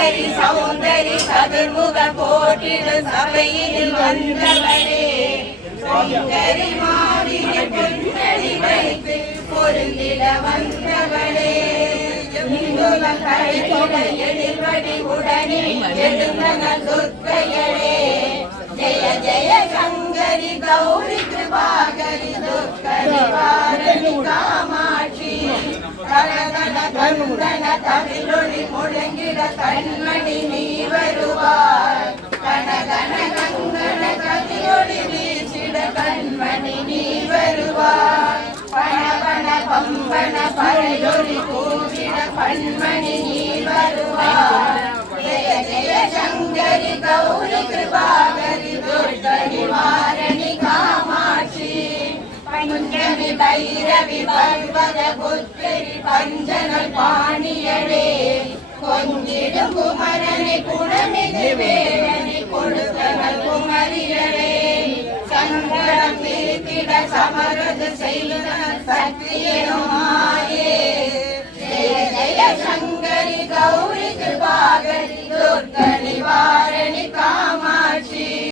சுந்தரி சௌந்தரி சதுர்முக போட்டிடு சபையில் வந்தவளே சுந்தரி மாவினை பொன்னடி வைத்து பொருந்திட வந்தவளே இங்குலம் கழிக்கிட எழில்வடி உடனே எழுந்தன துர்க்கையளே ஜெய ஜெய சங்கரி கௌரி கிருபாகரி துர்க்கரி காமாட்சி கனகன கந்தன தமிழொளி முழங்கிட கண்மணி நீ வருவாய் கனகன கங்கன கதிரொளி வீசிட கண்மணி நீ வருவாய் பணவன பம்பன பழையொளி கூவிட கண்மணி நீ வருவாய் ஜெய ஜெய சங்கரி கௌரி கிருபாகரி துர்க்கரி வாரணி காமாட்சி பஞ்சமி பைரவி பர்வத புத்திரி பஞ்சனல் பாணியளே கொஞ்சிடும் குமரனை குணமிகு வேடனை கொடுத்தனல் குமரியளே சங்கடம் தீர்த்திட சமரது செய்த சக்தியனும் மாயே ஜெய ஜெய சங்கரி கௌரி கிருபாகரி துர்க்கரி வாரணி காமாட்சி